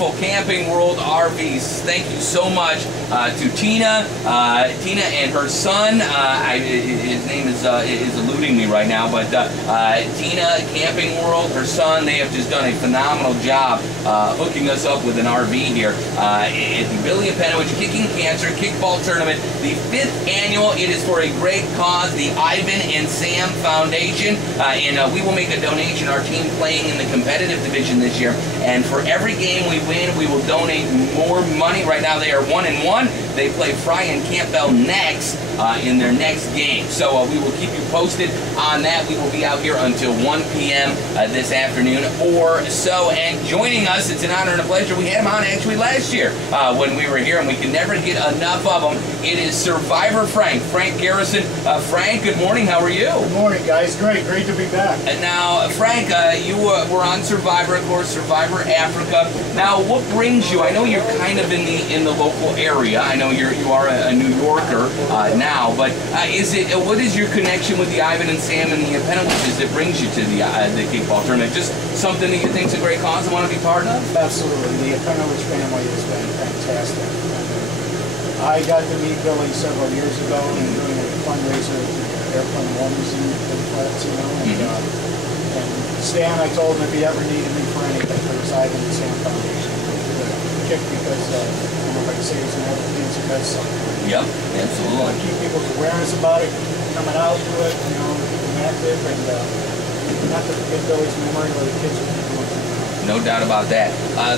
beautiful Camping World RVs. Thank you so much to Tina and her son. His name is eluding me right now, but Tina, Camping World, her son, they have just done a phenomenal job hooking us up with an RV here at the Billy Apenowich Kicking Cancer Kickball Tournament, the 5th annual. It is for a great cause, the Ivan and Sam Foundation, and we will make a donation. Our team playing in the competitive division this year, and for every game we win, we will donate more money. Right now they are 1-1. They play Fry and Campbell next in their next game. So we will keep you posted on that. We will be out here until 1 p.m. This afternoon or so. And joining us, it's an honor and a pleasure. We had him on actually last year when we were here, and we can never get enough of him. It is Survivor Frank Garrison. Frank, good morning. How are you? Good morning, guys. Great to be back. And now, Frank, you were on Survivor, of course, Survivor Africa. Now, what brings you? I know you're kind of in the local area. I know you are a New Yorker now, but what is your connection with the Ivan and Sam and the Apenowiches that brings you to the kickball tournament? Just something that you think is a great cause and want to be part of? Absolutely. The Apenowich family has been fantastic. I got to meet Billy several years ago and doing a fundraiser at Airplane Homes in Big Flats, you know, and Stan, I told him if he ever needed me for anything for his Ivan and Sam Foundation, kick, because I don't know if I can say he's an advocate, that's something. Yep, absolutely. Keep people's awareness about it, coming out to it, you know, keeping active, and not to forget Billy's memory where the kids are doing. No doubt about that.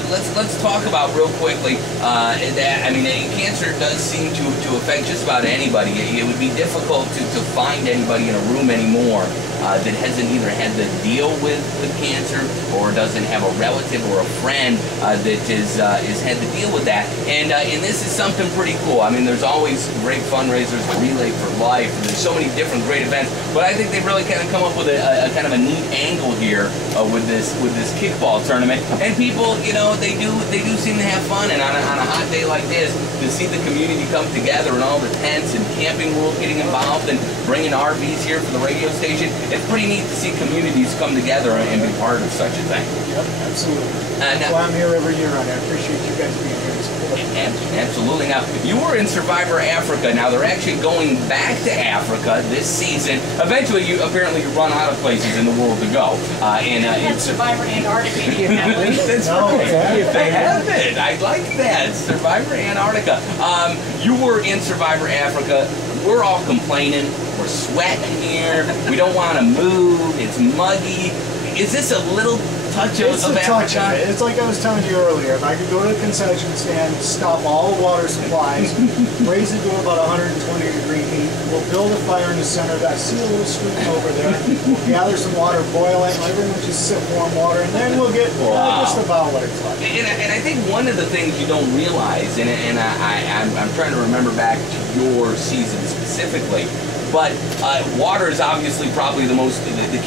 Let's talk about real quickly that, I mean, cancer does seem to affect just about anybody. It would be difficult to find anybody in a room anymore that hasn't either had to deal with cancer or doesn't have a relative or a friend that is had to deal with that. And this is something pretty cool. I mean, there's always great fundraisers, Relay for Life, and there's so many different great events. But I think they've really kind of come up with a kind of a neat angle here with this kickball tournament. And people, you know, they do seem to have fun. And on a hot day like this, to see the community come together and all the tents and Camping World getting involved and bringing RVs here for the radio station, it's pretty neat to see communities come together and be part of such a thing. Yep, absolutely. Well, I'm here every year on it. I appreciate you guys being here to support. Absolutely. Now, you were in Survivor Africa. Now, they're actually going back to Africa this season. Eventually, you run out of places in the world to go. And Survivor Antarctica. That's right. They have it. I like that. Survivor Antarctica. You were in Survivor Africa. We're all complaining. We're sweating here. We don't want to move. It's muggy. Is this a little touch of Africa? It's like I was telling you earlier. If I could go to the concession stand, stop all the water supplies, raise it to about 120-degree heat, we'll build a fire in the center. I see a little stream over there. We'll gather some water, boil it, and everyone just sip warm water, and then we'll get just about what it's like. And I think one of the things you don't realize, and I'm trying to remember back to your season specifically, but water is obviously probably the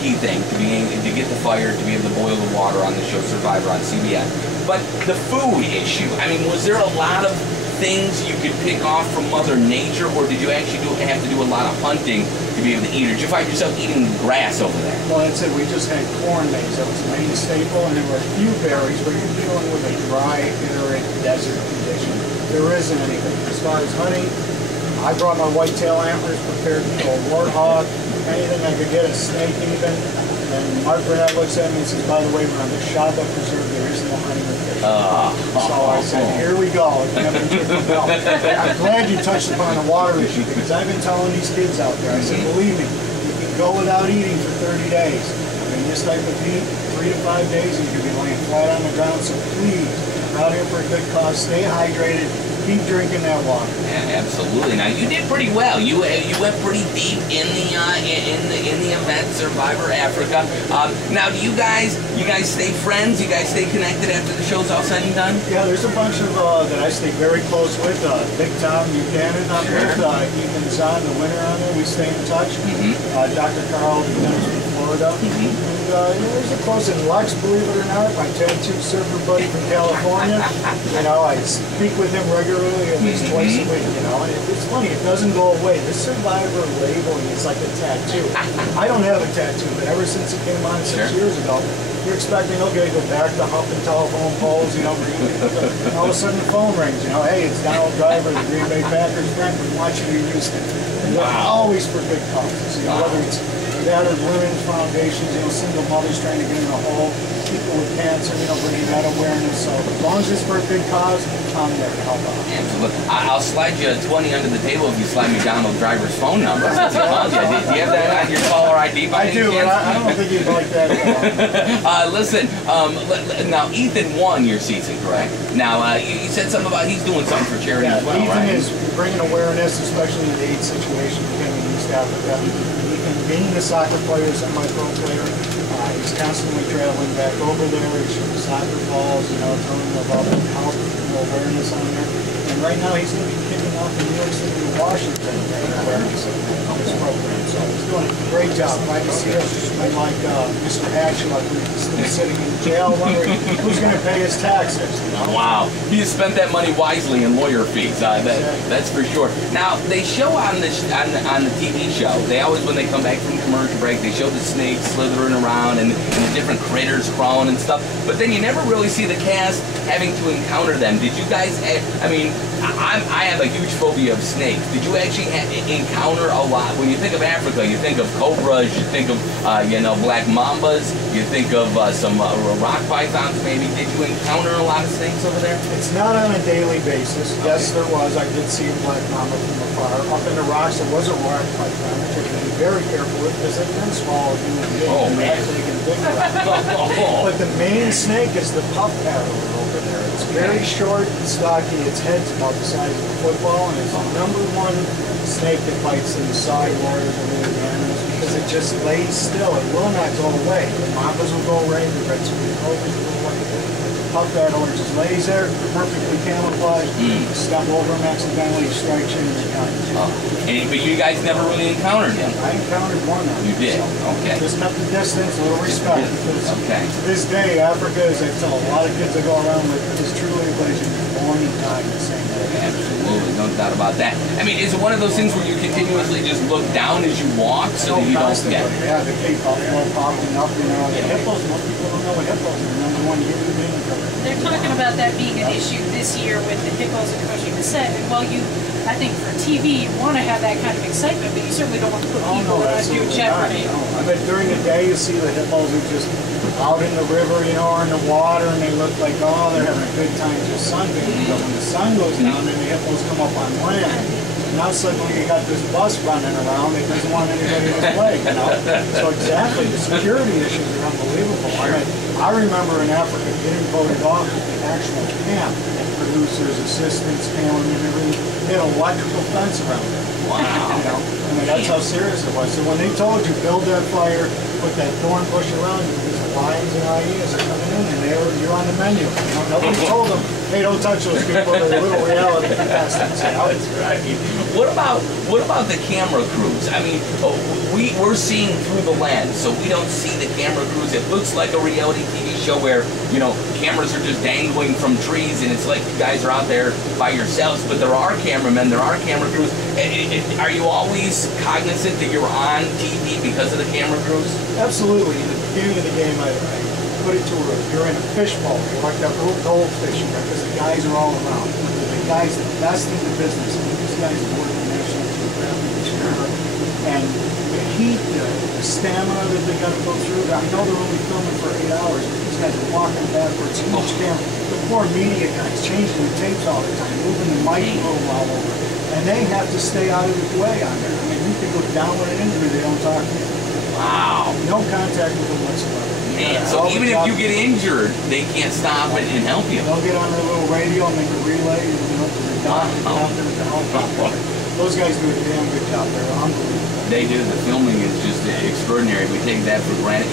key thing to get the fire, to be able to boil the water on the show Survivor on CBS. But the food issue, I mean, was there a lot of things you could pick off from Mother Nature, or did you actually have to do a lot of hunting to be able to eat, or did you find yourself eating grass over there? Well, that's it. We just had corn maize. That was the main staple, and there were a few berries, but you're dealing with a dry, arid desert condition. There isn't anything. As far as honey, I brought my whitetail antlers prepared to kill a warthog, anything I could get, a snake even. And Mark Burnett looks at me and says, by the way, we're on the Shaba Preserve, there is no honey with fish. So I said, here we go. I'm glad you touched upon the water issue, because I've been telling these kids out there, I said, believe me, you can go without eating for 30 days. I mean, this type of heat, 3 to 5 days, and you could be laying flat on the ground. So please, we're out here for a good cause, stay hydrated. Keep drinking that water. Yeah, absolutely. Now you did pretty well. You went pretty deep in the event Survivor Africa. Now, do you guys stay friends? You guys stay connected after the show's all said and done? Yeah, there's a bunch of that I stay very close with. Big Tom Buchanan I'm with. Ethan Zahn, the winner on there. We stay in touch. Dr. Carl, who does from Florida. Canada. And there's a close in Lex, believe it or not, my tattoo surfer buddy from California. I speak with him regularly, at least twice a week, and it's funny, it doesn't go away. This survivor labeling is like a tattoo. I don't have a tattoo, but ever since it came on 6 years ago, you're expecting, okay, go back to humping telephone poles, and all of a sudden the phone rings, hey, it's Donald Driver, the Green Bay Packers friend, we want you to use it. And they're always for good causes, whether it's battered women's foundations, single mothers trying to get in a hole, people with cancer, bringing that awareness. So as long as it's for a good cause, I'm there to help out. Absolutely. I'll slide you 20 under the table if you slide me Donald Driver's phone number. Do you have that on your caller ID? I do, but I don't think you'd like that at all. Listen, now Ethan won your season, correct? Now, you said something about he's doing something for charity as well, Ethan right? is bringing awareness, especially in the AIDS situation in East Africa. Ethan being a soccer player, semi-pro player, he's constantly traveling back over there. He's shooting soccer balls, telling them about health awareness on there. And right now he's going to be kicking off in New York City to Washington awareness on this program. So he's doing a great job. Glad to see him. Unlike Mr. Hatchell, who's still sitting in jail wondering who's going to pay his taxes. Wow. He has spent that money wisely in lawyer fees. That's for sure. Now, they show on the TV show, they always, when they come back from commercial break, they show the snakes slithering around and the different critters crawling and stuff. But then you never really see the cast having to encounter them. Did you guys, I have a huge phobia of snakes. Did you actually encounter a lot? When you think of Africa, you think of cobras, you think of, black mambas, you think of some rock pythons maybe. Did you encounter a lot of snakes over there? It's not on a daily basis. Okay. Yes, there was. I did see a black mamba from afar. Up in the rocks, there was a rock python. I had to be very careful with because they can swallow human beings. Oh, man. But the main snake is the puff paddler over there. It's very short and stocky. Its head's about the size of a football, and it's the #1 snake that bites in the side waters of living animals because it just lays still. It will not go away. The mambas will go away. The red screen cobras will go away. The puff paddler just lays there, perfectly camouflaged. Step over him accidentally, strikes you, and you're done. But you guys never really encountered him? I encountered one of them. You did? Okay. Just kept the distance, a little respect. Because to this day, Africa, as I tell a lot of kids that go around with, is truly a place you can born and die the same day. Absolutely, no doubt about that. Is it one of those things where you continuously just look down as you walk so that you don't get? Yeah, the big buffalo popping up, The hippos, most people don't know what hippos are. The #1 human being. They're talking about that being an issue this year with the hippos approaching the set. And while I think for TV, you want to have that kind of excitement, but you certainly don't want to put people in undue jeopardy. During the day, you see the hippos are just out in the river, or in the water, and they look like, they're having a good time just sunbathing. But when the sun goes down, then the hippos come up on land. Now suddenly you got this bus running around that doesn't want anybody in his way, So exactly, the security issues are unbelievable. I remember in Africa getting voted off at the actual camp. Producers, assistants, cameramen, everything. They had an electrical fence around it. Wow. That's how serious it was. So when they told you, build that fire, put that thorn bush around you, because the lions and hyenas are coming in, and you're on the menu. Nobody told them, hey, don't touch those people. They're little reality contestants. That's right. What about the camera crews? We're seeing through the lens, so we don't see the camera crews. It looks like a reality TV show where, cameras are just dangling from trees, and it's like you guys are out there by yourselves, but there are cameramen, there are camera crews. Are you always cognizant that you're on TV because of the camera crews? Absolutely. In the beginning of the game, I put it to her. You're in a fishbowl. You're like that little goldfish in there because the guys are all around. The guys, the best in the business. These guys work in National Geographic, and the heat, the stamina that they got to go through. I know they're only filming for 8 hours, but these guys are walking backwards, huge camera. The poor media guys changing the tapes all the time, moving the mic room all over, and they have to stay out of the way on there. You can go down with an injury, they don't talk to you. Wow. No contact with them whatsoever. Man, so even if you get injured, they can't stop it and help you. They'll get on their little radio and make a relay, to the doctor, to the helicopter. Those guys do a damn good job. They're unbelievable. They do. The filming is just extraordinary. We take that for granted.